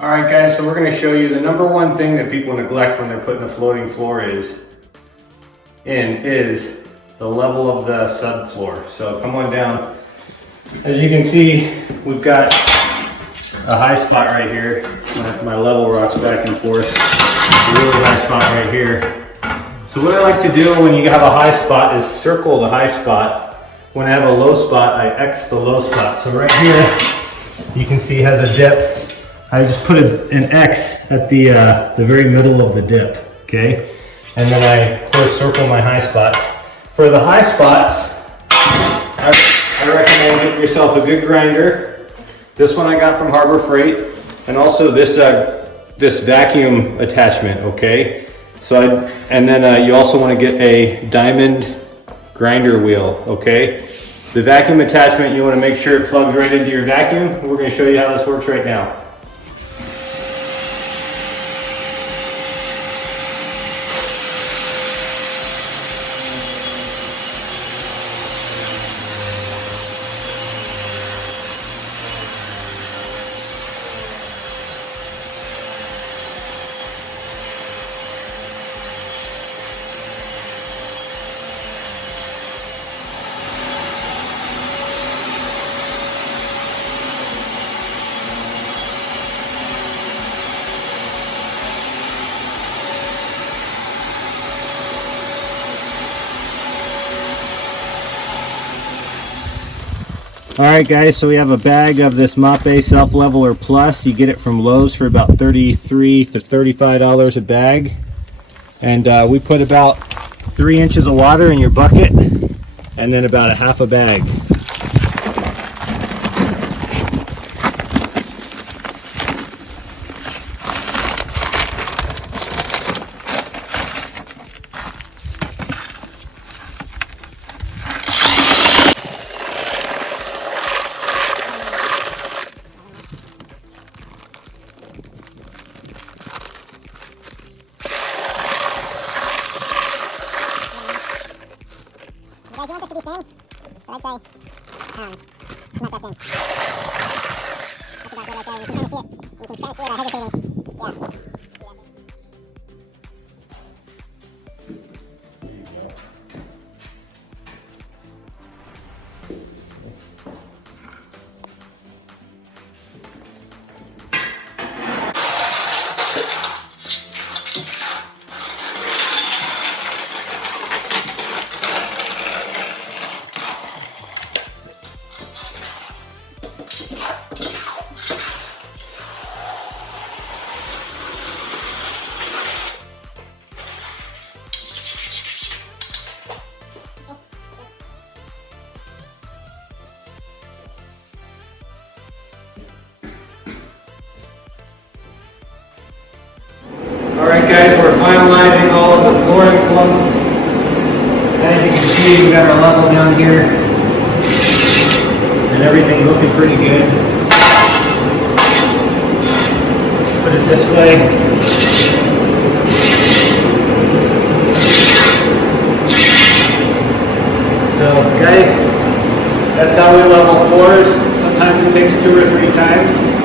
All right guys, so we're going to show you the number one thing that people neglect when they're putting a floating floor is the level of the subfloor. So come on down. As you can see, we've got a high spot right here. My level rocks back and forth. A really high spot right here. So what I like to do when you have a high spot is circle the high spot. When I have a low spot, I X the low spot. So right here, you can see it has a dip. I just put an X at the very middle of the dip, okay? And then I, of course, circle my high spots. For the high spots, I recommend getting yourself a good grinder. This one I got from Harbor Freight, and also this vacuum attachment, okay? So and then you also want to get a diamond grinder wheel, okay? The vacuum attachment, you want to make sure it plugs right into your vacuum. We're going to show you how this works right now. Alright guys, so we have a bag of this Mape Self-Leveler Plus. You get it from Lowe's for about $33 to $35 a bag. And we put about 3 inches of water in your bucket and then about a half a bag. You want this to be thin? So I'd say, not that thin. That's about good right there. You can kind of see it. You can kind of see it hesitating. Yeah. Alright guys, we're finalizing all of the flooring floats. As you can see, we've got our level down here. And everything's looking pretty good. Put it this way. So guys, that's how we level floors. Sometimes it takes 2 or 3 times.